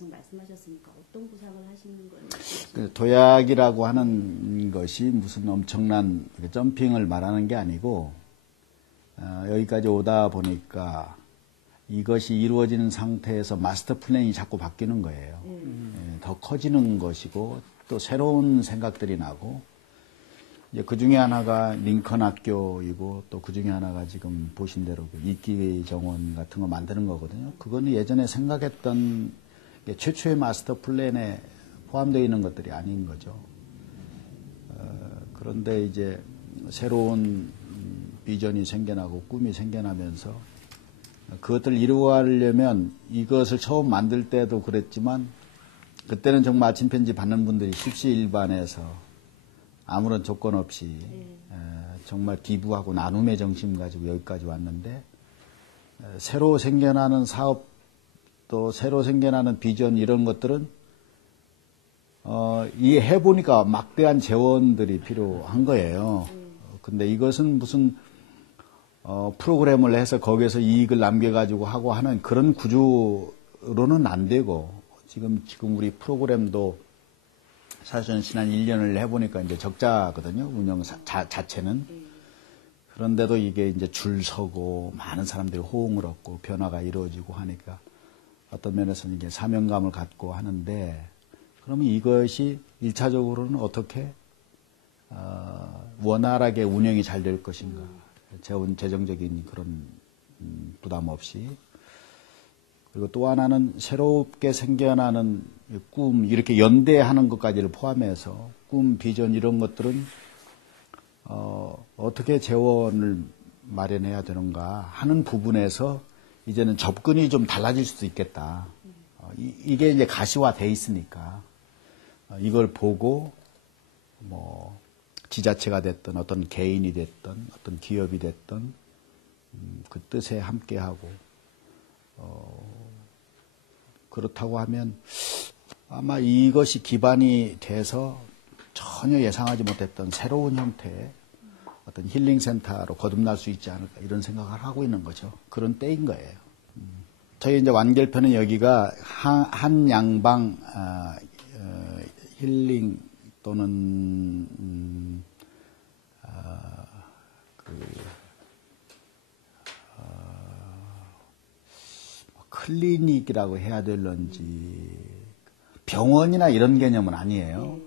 계속 말씀하셨으니까 어떤 구상을 하시는 건지. 그 도약이라고 하는 것이 무슨 엄청난 점핑을 말하는 게 아니고 여기까지 오다 보니까 이것이 이루어지는 상태에서 마스터 플랜이 자꾸 바뀌는 거예요. 더 커지는 것이고 또 새로운 생각들이 나고 이제 그 중에 하나가 링컨 학교이고 또 그 중에 하나가 지금 보신 대로 이끼 정원 같은 거 만드는 거거든요. 그거는 예전에 생각했던 최초의 마스터 플랜에 포함되어 있는 것들이 아닌 거죠. 그런데 이제 새로운 비전이 생겨나고 꿈이 생겨나면서 그것을 이루어가려면 이것을 처음 만들 때도 그랬지만 그때는 정말 아침 편지 받는 분들이 십시일반해서 아무런 조건 없이 정말 기부하고 나눔의 정신 가지고 여기까지 왔는데 새로 생겨나는 사업 또 새로 생겨나는 비전 이런 것들은 이 해보니까 막대한 재원들이 필요한 거예요. 근데 이것은 무슨 프로그램을 해서 거기에서 이익을 남겨가지고 하고 하는 그런 구조로는 안 되고 지금 우리 프로그램도 사실은 지난 1년을 해보니까 이제 적자거든요. 운영 자체는. 그런데도 이게 이제 줄 서고 많은 사람들이 호응을 얻고 변화가 이루어지고 하니까 어떤 면에서는 이게 사명감을 갖고 하는데 그러면 이것이 1차적으로는 어떻게 원활하게 운영이 잘 될 것인가. 재정적인 그런 부담 없이. 그리고 또 하나는 새롭게 생겨나는 꿈, 이렇게 연대하는 것까지를 포함해서 꿈, 비전 이런 것들은 어떻게 재원을 마련해야 되는가 하는 부분에서 이제는 접근이 좀 달라질 수도 있겠다. 이게 이제 가시화돼 있으니까 이걸 보고 뭐 지자체가 됐든 어떤 개인이 됐든 어떤 기업이 됐든 그 뜻에 함께하고 그렇다고 하면 아마 이것이 기반이 돼서 전혀 예상하지 못했던 새로운 형태의 어떤 힐링센터로 거듭날 수 있지 않을까 이런 생각을 하고 있는 거죠. 그런 때인 거예요. 저희 이제 완결편은 여기가 한양방 힐링 또는 클리닉이라고 해야 될런지 병원이나 이런 개념은 아니에요.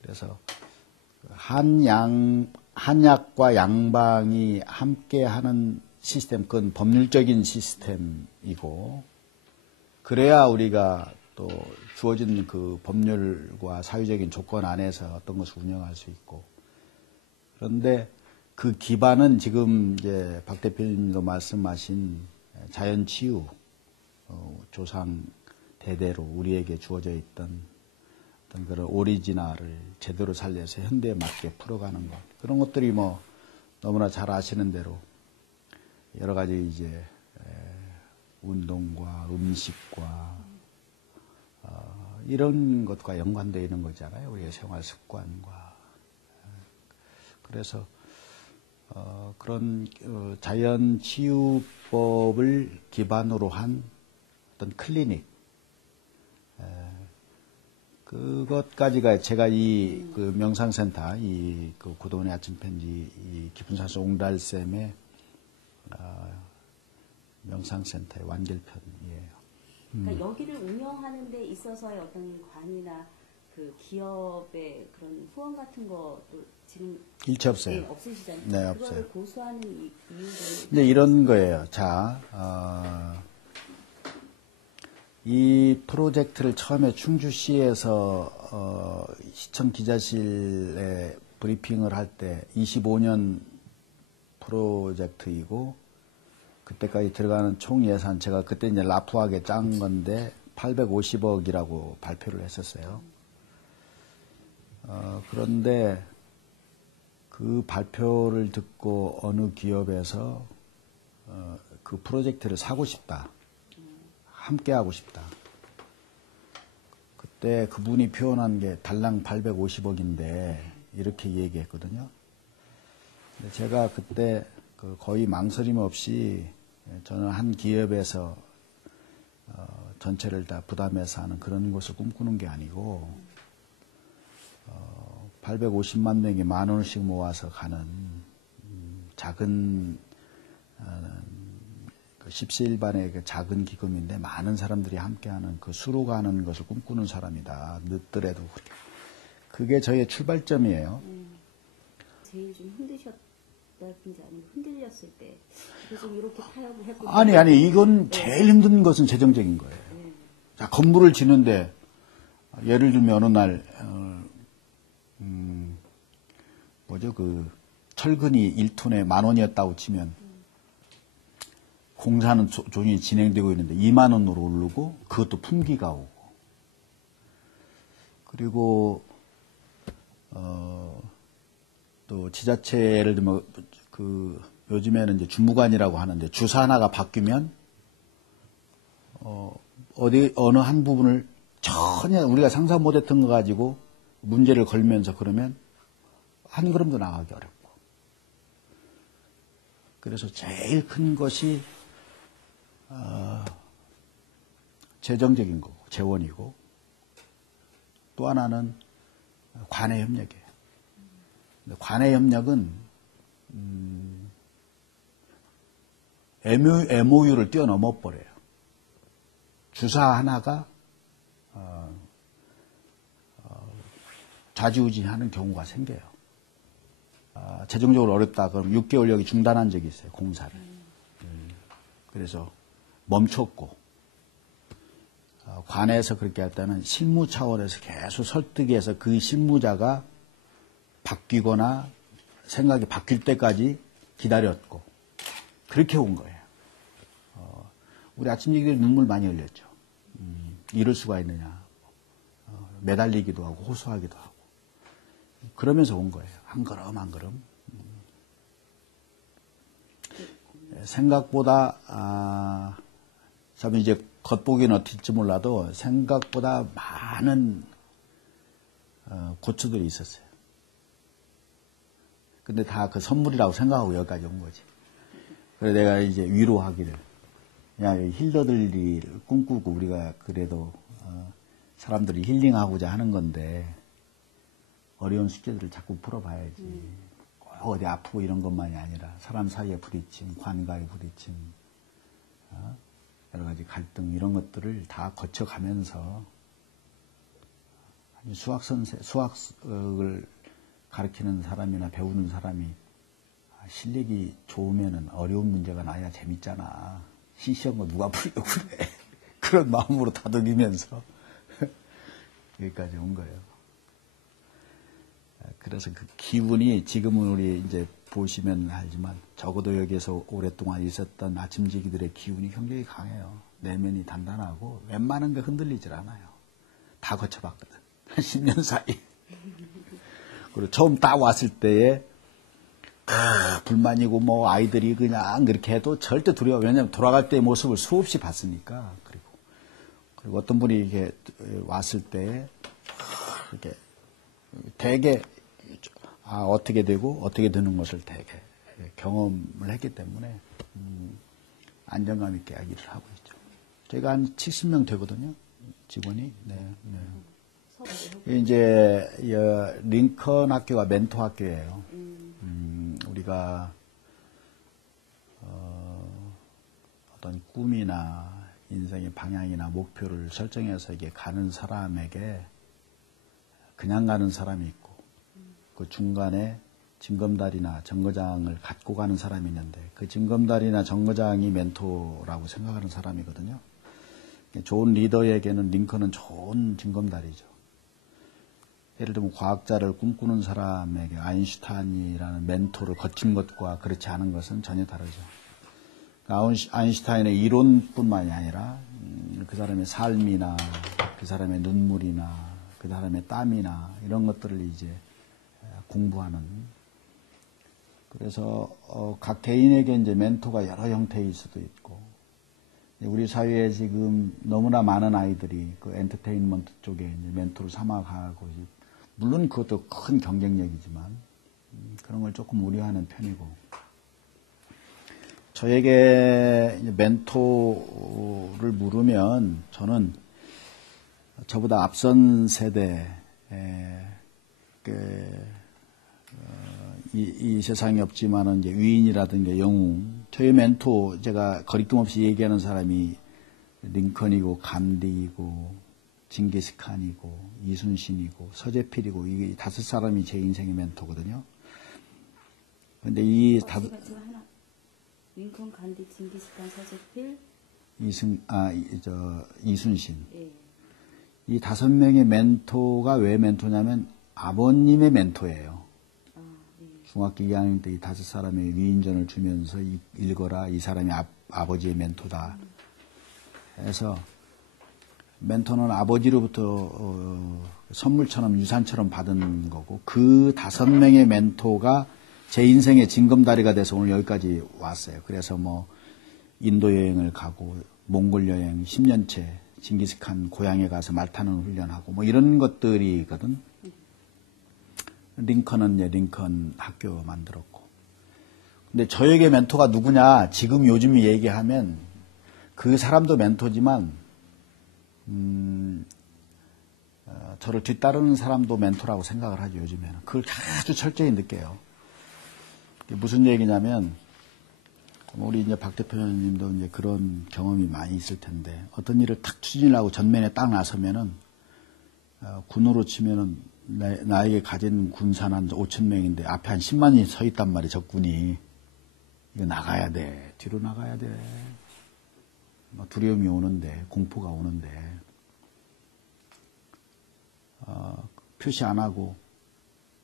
그래서 한약과 양방이 함께하는 시스템, 그건 법률적인 시스템이고 그래야 우리가 또 주어진 그 법률과 사회적인 조건 안에서 어떤 것을 운영할 수 있고 그런데 그 기반은 지금 이제 박 대표님도 말씀하신 자연치유, 조상 대대로 우리에게 주어져 있던 어떤 그런 오리지널을 제대로 살려서 현대에 맞게 풀어가는 것. 그런 것들이 뭐 너무나 잘 아시는 대로 여러 가지 이제 운동과 음식과 이런 것과 연관되어 있는 거잖아요. 우리의 생활 습관과. 그래서 그런 자연치유법을 기반으로 한 어떤 클리닉 그것까지가 제가 그 명상센터 그 고도원의 아침편지 이 깊은 산소 옹달샘의 명상센터의 완결편이에요. 그러니까 여기를 운영하는 데 있어서의 어떤 관이나 그 기업의 그런 후원 같은 것도 지금 일체 없어요. 네, 없으시잖아요. 네, 그거를 없어요. 고수하는 이유는 이제 이런 거예요. 자, 이 프로젝트를 처음에 충주시에서 시청 기자실에 브리핑을 할 때 25년 프로젝트이고 그때까지 들어가는 총 예산 제가 그때 이제 라프하게 짠 건데 850억이라고 발표를 했었어요. 그런데 그 발표를 듣고 어느 기업에서 그 프로젝트를 사고 싶다. 함께 하고 싶다. 그때 그분이 표현한 게 달랑 850억인데 이렇게 얘기했거든요. 근데 제가 그때 거의 망설임 없이 저는 한 기업에서 전체를 다 부담해서 하는 그런 것을 꿈꾸는 게 아니고 850만 명이 10,000원씩 모아서 가는 작은 그 십시일반의 그 작은 기금인데 많은 사람들이 함께하는 그 수로 가는 것을 꿈꾸는 사람이다. 늦더라도 그게 저의 출발점이에요. 제일 좀 힘드셨다든지 아니면 흔들렸을 때 계속 이렇게 타협을 했고 아니 이건 제일 힘든 것은 재정적인 거예요. 자, 건물을 지는데 예를 들면 어느 날 뭐죠 그 철근이 1톤에 10,000원이었다고 치면 공사는 조용히 진행되고 있는데 20,000원으로 오르고 그것도 품기가 오고 그리고 또 지자체 예를 들면 그 요즘에는 이제 주무관이라고 하는데 주사 하나가 바뀌면 어느 한 부분을 전혀 우리가 상상 못했던 거 가지고 문제를 걸면서 그러면 한 걸음도 나가기 어렵고 그래서 제일 큰 것이 재정적인 거고 재원이고 또 하나는 관외 협력이에요. 관외 협력은 MOU를 뛰어넘어 버려요. 주사 하나가 좌지우지하는 경우가 생겨요. 재정적으로 어렵다 그럼 6개월 여기 중단한 적이 있어요. 공사를. 그래서 멈췄고 관에서 그렇게 할 때는 실무 차원에서 계속 설득해서 그 실무자가 바뀌거나 생각이 바뀔 때까지 기다렸고 그렇게 온 거예요. 우리 아침 얘기들이 눈물 많이 흘렸죠. 이럴 수가 있느냐. 매달리기도 하고 호소하기도 하고 그러면서 온 거예요. 한 걸음 한 걸음. 생각보다 참 이제 겉보기는 어떨지 몰라도 생각보다 많은 고초들이 있었어요. 근데 다 그 선물이라고 생각하고 여기까지 온 거지. 그래서 내가 이제 위로하기를 야 힐러들이 꿈꾸고 우리가 그래도 사람들이 힐링하고자 하는 건데 어려운 숙제들을 자꾸 풀어봐야지. 꼭 어디 아프고 이런 것만이 아니라 사람 사이의 부딪힘, 관가의 부딪힘, 여러 가지 갈등 이런 것들을 다 거쳐가면서 수학을 가르치는 사람이나 배우는 사람이 실력이 좋으면은 어려운 문제가 나야 재밌잖아. 시시한 거 누가 풀려고 그래. 그런 마음으로 다독이면서 여기까지 온 거예요. 그래서 그 기분이 지금은 우리 이제 보시면 알지만 적어도 여기에서 오랫동안 있었던 아침지기들의 기운이 굉장히 강해요. 내면이 단단하고 웬만한 게 흔들리질 않아요. 다 거쳐봤거든. 한 10년 사이. 그리고 처음 딱 왔을 때에 불만이고 뭐 아이들이 그냥 그렇게 해도 절대 두려워. 왜냐하면 돌아갈 때의 모습을 수없이 봤으니까. 그리고 어떤 분이 이렇게 왔을 때 이렇게 되게 어떻게 되고 어떻게 되는 것을 되게 경험을 했기 때문에 안정감 있게 일을 하고 있죠. 제가 한 70명 되거든요. 직원이. 네. 이제 링컨 학교가 멘토 학교예요. 우리가 어떤 꿈이나 인생의 방향이나 목표를 설정해서 이게 가는 사람에게 그냥 가는 사람이 있고 그 중간에 징검다리나 정거장을 갖고 가는 사람이 있는데 그 징검다리나 정거장이 멘토라고 생각하는 사람이거든요. 좋은 리더에게는 링컨은 좋은 징검다리죠. 예를 들면 과학자를 꿈꾸는 사람에게 아인슈타인이라는 멘토를 거친 것과 그렇지 않은 것은 전혀 다르죠. 아인슈타인의 이론뿐만이 아니라 그 사람의 삶이나 그 사람의 눈물이나 그 사람의 땀이나 이런 것들을 이제 공부하는. 그래서 각 개인에게 이제 멘토가 여러 형태일 수도 있고 우리 사회에 지금 너무나 많은 아이들이 그 엔터테인먼트 쪽에 이제 멘토를 삼아가고 물론 그것도 큰 경쟁력이지만 그런 걸 조금 우려하는 편이고 저에게 이제 멘토를 물으면 저는 저보다 앞선 세대, 이 세상에 없지만은 이제 위인이라든가 영웅, 저의 멘토, 제가 거리낌 없이 얘기하는 사람이 링컨이고, 간디이고, 징기스칸이고, 이순신이고, 서재필이고, 이 5사람이 제 인생의 멘토거든요. 근데 이 다섯, 하나. 링컨, 간디, 징기스칸, 서재필, 이순신. 예. 이 5명의 멘토가 왜 멘토냐면 아버님의 멘토예요. 예. 중학교 2학년 때 이 5사람의 위인전을 주면서 읽어라. 이 사람이 아버지의 멘토다. 해서 멘토는 아버지로부터 선물처럼 유산처럼 받은 거고 그 5명의 멘토가 제 인생의 징검다리가 돼서 오늘 여기까지 왔어요. 그래서 뭐 인도 여행을 가고 몽골 여행 10년째 징기스칸 고향에 가서 말 타는 훈련하고 뭐 이런 것들이거든. 링컨은 이제 링컨 학교 만들었고. 근데 저에게 멘토가 누구냐? 지금 요즘 얘기하면 그 사람도 멘토지만 저를 뒤따르는 사람도 멘토라고 생각을 하죠. 요즘에는 그걸 아주 철저히 느껴요. 무슨 얘기냐면 우리 이제 박 대표님도 이제 그런 경험이 많이 있을 텐데 어떤 일을 탁 추진하고 전면에 딱 나서면은 군으로 치면은 나에게 가진 군산 한 5천 명인데 앞에 한 10만이 서 있단 말이에요. 적군이 이거 나가야 돼. 뒤로 나가야 돼. 두려움이 오는데 공포가 오는데 표시 안 하고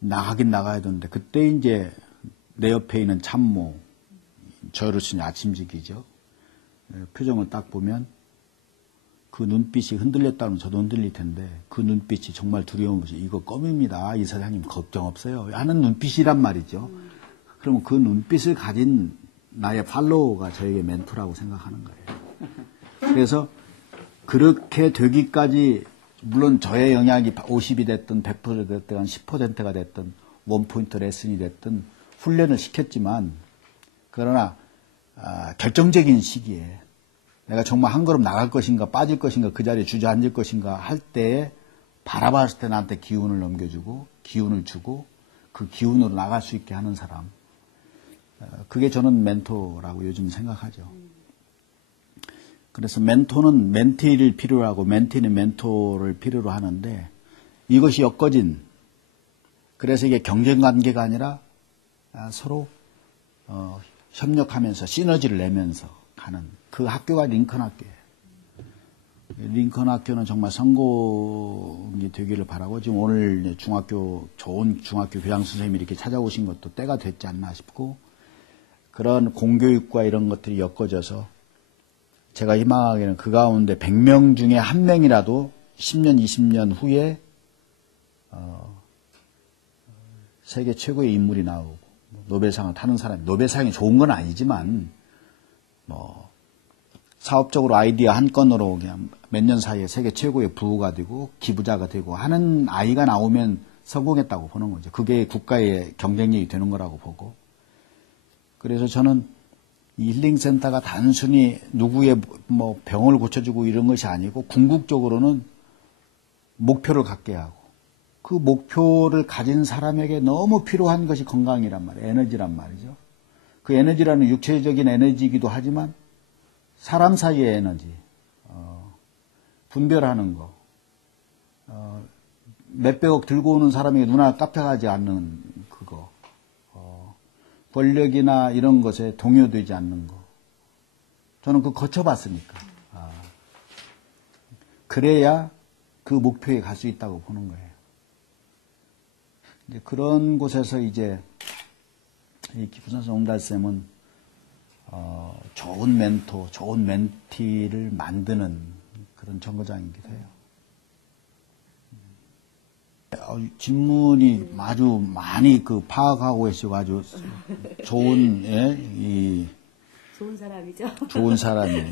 나가긴 나가야 되는데 그때 이제 내 옆에 있는 참모 저를 치니 아침직이죠. 표정을 딱 보면 그 눈빛이 흔들렸다면 저도 흔들릴 텐데 그 눈빛이 정말 두려운 것이 이거 껌입니다. 이 사장님 걱정 없어요. 하는 눈빛이란 말이죠. 그러면 그 눈빛을 가진 나의 팔로워가 저에게 멘토라고 생각하는 거예요. 그래서 그렇게 되기까지 물론 저의 영향이 50이 됐든 100% 됐든 10%가 됐든 원포인트 레슨이 됐든 훈련을 시켰지만 그러나 결정적인 시기에 내가 정말 한 걸음 나갈 것인가 빠질 것인가 그 자리에 주저앉을 것인가 할 때에 바라봤을 때 나한테 기운을 넘겨주고 기운을 주고 그 기운으로 나갈 수 있게 하는 사람 그게 저는 멘토라고 요즘 생각하죠. 그래서 멘토는 멘티를 필요로 하고 멘티는 멘토를 필요로 하는데 이것이 엮어진 그래서 이게 경쟁관계가 아니라 서로 협력하면서 시너지를 내면서 가는 그 학교가 링컨 학교예요. 링컨 학교는 정말 성공이 되기를 바라고 지금 오늘 중학교 좋은 중학교 교장 선생님이 이렇게 찾아오신 것도 때가 됐지 않나 싶고 그런 공교육과 이런 것들이 엮어져서 제가 희망하기는 그 가운데 100명 중에 1명이라도 10년, 20년 후에 세계 최고의 인물이 나오고 노벨상을 타는 사람이 노벨상이 좋은 건 아니지만 뭐 사업적으로 아이디어 한 건으로 그냥 몇 년 사이에 세계 최고의 부호가 되고 기부자가 되고 하는 아이가 나오면 성공했다고 보는 거죠. 그게 국가의 경쟁력이 되는 거라고 보고 그래서 저는 이 힐링센터가 단순히 누구의 뭐 병을 고쳐주고 이런 것이 아니고 궁극적으로는 목표를 갖게 하고 그 목표를 가진 사람에게 너무 필요한 것이 건강이란 말이에요. 에너지란 말이죠. 그 에너지라는 육체적인 에너지이기도 하지만 사람 사이의 에너지, 분별하는 거, 몇백억 들고 오는 사람에게 눈알 깜짝하지 않는 그거, 권력이나 이런 것에 동요되지 않는 거. 저는 그거 거쳐봤으니까. 그래야 그 목표에 갈 수 있다고 보는 거예요. 이제 그런 곳에서 이제 이 기부선수 옹달쌤은 좋은 멘토, 좋은 멘티를 만드는 그런 정거장이기도 해요. 질문이 아주 많이 파악하고 계시고 아주 좋은, 좋은 사람이죠. 좋은 사람이,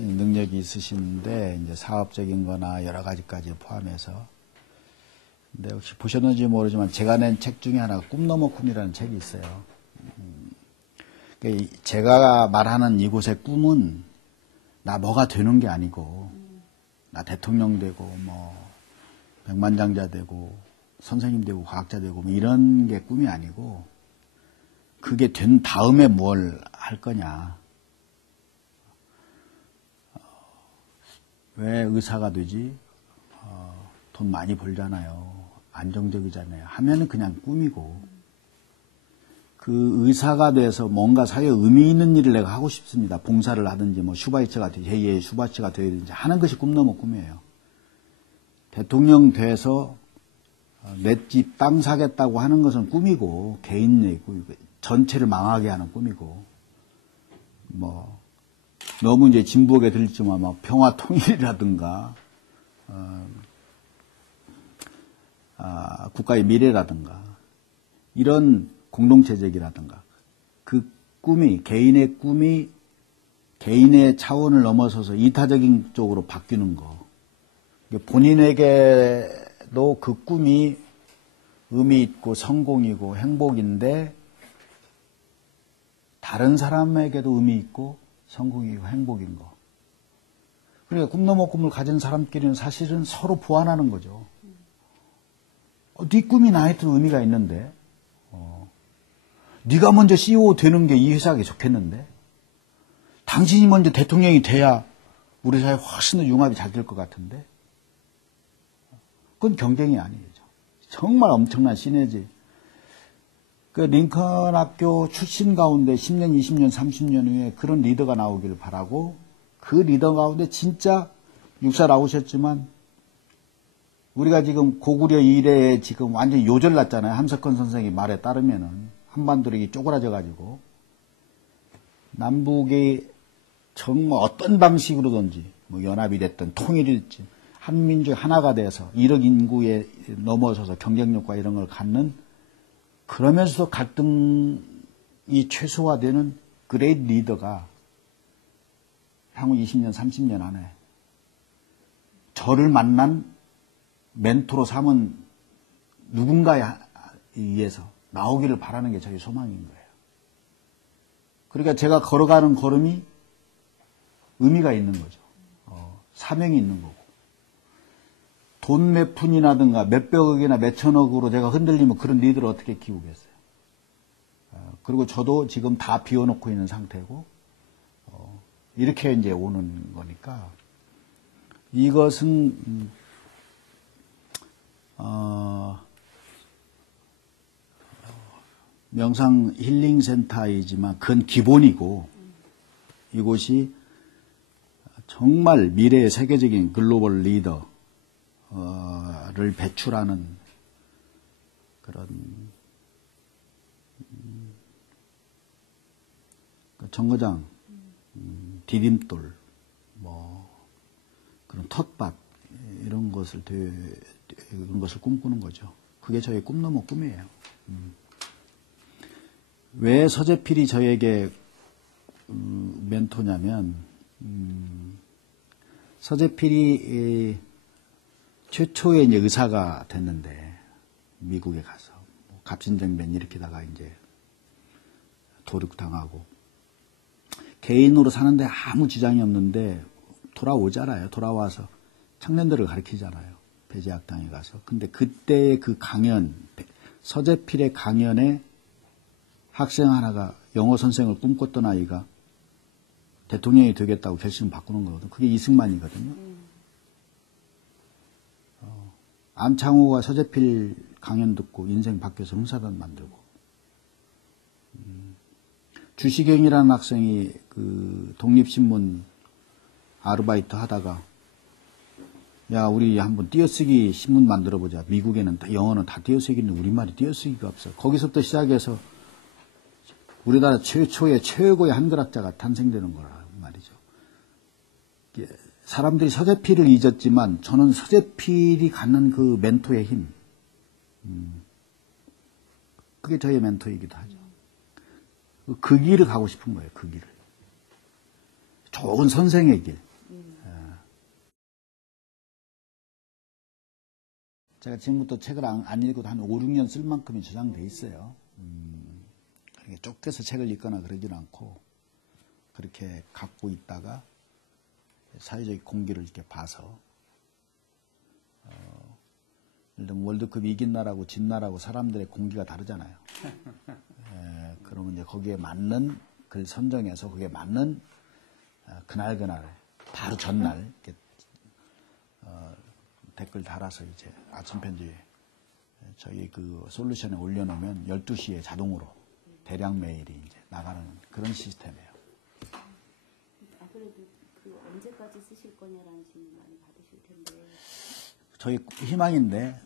능력이 있으신데, 이제 사업적인 거나 여러 가지까지 포함해서. 근데 혹시 보셨는지 모르지만 제가 낸 책 중에 하나가 꿈 넘어 꿈이라는 책이 있어요. 제가 말하는 이곳의 꿈은 나 뭐가 되는 게 아니고, 나 대통령 되고, 뭐, 백만장자 되고, 선생님 되고, 과학자 되고, 뭐 이런 게 꿈이 아니고, 그게 된 다음에 뭘 할 거냐. 왜 의사가 되지? 돈 많이 벌잖아요. 안정적이잖아요. 하면은 그냥 꿈이고, 그 의사가 돼서 뭔가 사회에 의미 있는 일을 내가 하고 싶습니다. 봉사를 하든지, 뭐, 슈바이처가 되든지, 제2의 슈바이처가 되든지 하는 것이 꿈 넘어 꿈이에요. 대통령 돼서 내 집 땅 사겠다고 하는 것은 꿈이고, 개인 얘기고, 전체를 망하게 하는 꿈이고, 뭐, 너무 이제 진보하게 들리지만, 막 평화 통일이라든가, 국가의 미래라든가, 이런 공동체적이라든가, 그 꿈이, 개인의 꿈이 개인의 차원을 넘어서서 이타적인 쪽으로 바뀌는 거. 본인에게도 그 꿈이 의미 있고 성공이고 행복인데, 다른 사람에게도 의미 있고 성공이고 행복인 거. 그러니까 꿈 넘어 꿈을 가진 사람끼리는 사실은 서로 보완하는 거죠. 네 꿈이 나한테 의미가 있는데, 네가 먼저 CEO 되는 게 이 회사에게 좋겠는데, 당신이 먼저 대통령이 돼야 우리 사회 훨씬 더 융합이 잘 될 것 같은데, 그건 경쟁이 아니죠. 정말 엄청난 시너지. 그 링컨 학교 출신 가운데 10년, 20년, 30년 후에 그런 리더가 나오기를 바라고, 그 리더 가운데 진짜 육사 나오셨지만, 우리가 지금 고구려 이래에 지금 완전히 요절났잖아요. 함석헌 선생의 말에 따르면은. 한반도력이 쪼그라져가지고. 남북이 정말 어떤 방식으로든지, 뭐 연합이 됐든 통일이 됐든, 한민족 하나가 돼서 1억 인구에 넘어서서 경쟁력과 이런 걸 갖는, 그러면서도 갈등이 최소화되는 그레이트 리더가 향후 20년, 30년 안에 저를 만난 멘토로 삼은 누군가에 의해서 나오기를 바라는 게 저희 소망인 거예요. 그러니까 제가 걸어가는 걸음이 의미가 있는 거죠. 사명이 있는 거고. 돈 몇 푼이라든가 몇백억이나 몇천억으로 제가 흔들리면 그런 리더를 어떻게 키우겠어요. 그리고 저도 지금 다 비워놓고 있는 상태고, 이렇게 이제 오는 거니까, 이것은, 명상 힐링 센터이지만 그건 기본이고, 이곳이 정말 미래의 세계적인 글로벌 리더를 배출하는 그런 정거장, 디딤돌, 뭐 그런 텃밭 이런 것을 꿈꾸는 거죠. 그게 저의 꿈 넘어 꿈이에요. 왜 서재필이 저에게 멘토냐면, 서재필이 최초의 이제 의사가 됐는데, 미국에 가서 갑신정변 일으키다가 이제 도륙당하고, 개인으로 사는데 아무 지장이 없는데 돌아오잖아요. 돌아와서 청년들을 가르치잖아요. 배제학당에 가서. 근데 그때의 그 강연, 서재필의 강연에 학생 하나가 영어 선생을 꿈꿨던 아이가 대통령이 되겠다고 결심을 바꾸는 거거든요. 그게 이승만이거든요. 안창호가 서재필 강연 듣고 인생 바뀌어서 흥사단 만들고, 주시경이라는 학생이 그 독립신문 아르바이트 하다가, 야, 우리 한번 띄어쓰기 신문 만들어보자. 미국에는 영어는 다 띄어쓰기인데 우리말이 띄어쓰기가 없어. 거기서부터 시작해서 우리나라 최초의 최고의 한글학자가 탄생되는 거란 말이죠. 사람들이 서재필을 잊었지만 저는 서재필이 갖는 그 멘토의 힘, 그게 저의 멘토이기도 하죠. 그 길을 가고 싶은 거예요. 그 길을. 좋은 선생의 길. 제가 지금부터 책을 안 읽어도 한 5, 6년 쓸 만큼이 저장돼 있어요. 쫓겨서 책을 읽거나 그러진 않고 그렇게 갖고 있다가 사회적 공기를 이렇게 봐서 예를 들면 월드컵 이긴 나라고 진 나라고 사람들의 공기가 다르잖아요. 그러면 이제 거기에 맞는 글 선정해서 거기에 맞는 그날 바로 전날 이렇게 댓글 달아서 이제 아침 편지 저희 그 솔루션에 올려놓으면 12시에 자동으로 대량 메일이 이제 나가는 그런 시스템이에요. 아무래도 그 언제까지 쓰실 거냐라는 질문 많이 받으실 텐데. 저희 희망인데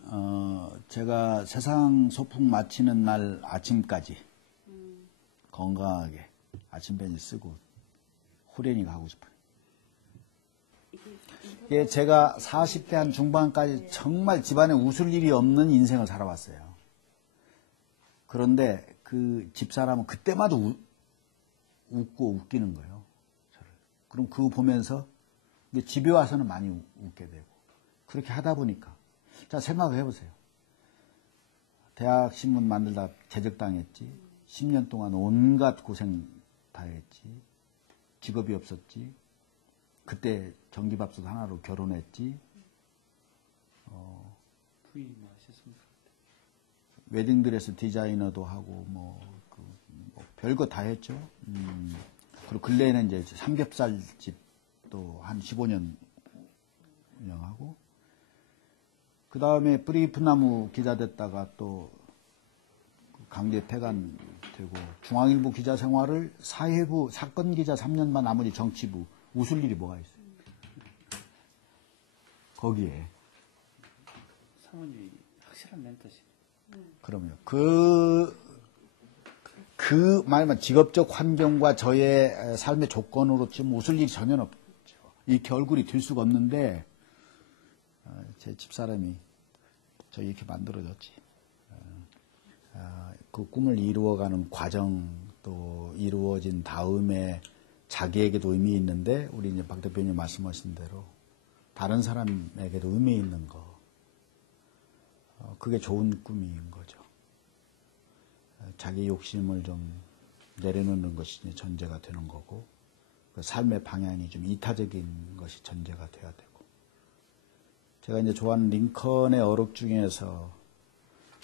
제가 세상 소풍 마치는 날 아침까지 건강하게 아침 편지 쓰고 후련히 가고 싶어요. 이게 제가 40대 한 중반까지 정말 집안에 웃을 일이 없는 인생을 살아왔어요. 그런데 그 집사람은 그때마다 웃고 웃기는 거예요. 저를. 그럼 그거 보면서 집에 와서는 많이 웃게 되고 그렇게 하다 보니까 자 생각을 해보세요. 대학 신문 만들다 제적당했지. 10년 동안 온갖 고생 다 했지. 직업이 없었지. 그때 전기밥솥 하나로 결혼했지. 부인 뭐 하셨습니까? 웨딩드레스 디자이너도 하고 뭐 별거 다 했죠. 그리고 근래에는 이제 삼겹살집도 한 15년 운영하고 그 다음에 뿌리잎나무 기자 됐다가 또 강제 폐간되고 중앙일보 기자 생활을 사회부 사건 기자 3년만 나머지 정치부 웃을 일이 뭐가 있어요. 거기에 사모님이 확실한 멘토시네. 그럼요. 말만 직업적 환경과 저의 삶의 조건으로 지금 웃을 일이 전혀 없죠. 이렇게 얼굴이 들 수가 없는데 제 집사람이 저 이렇게 만들어줬지. 그 꿈을 이루어가는 과정 또 이루어진 다음에 자기에게도 의미 있는데 우리 이제 박 대표님 말씀하신 대로 다른 사람에게도 의미 있는 거 그게 좋은 꿈인 거죠. 자기 욕심을 좀 내려놓는 것이 전제가 되는 거고 그 삶의 방향이 좀 이타적인 것이 전제가 돼야 되고 제가 이제 좋아하는 링컨의 어록 중에서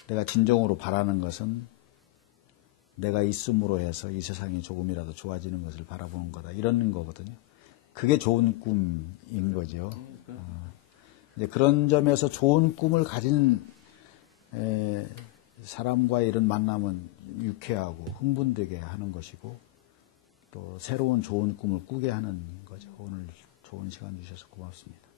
내가 진정으로 바라는 것은 내가 있음으로 해서 이 세상이 조금이라도 좋아지는 것을 바라보는 거다. 이런 거거든요. 그게 좋은 꿈인 거죠. 이제 그런 점에서 좋은 꿈을 가진 사람과의 이런 만남은 유쾌하고 흥분되게 하는 것이고 또 새로운 좋은 꿈을 꾸게 하는 거죠. 오늘 좋은 시간 주셔서 고맙습니다.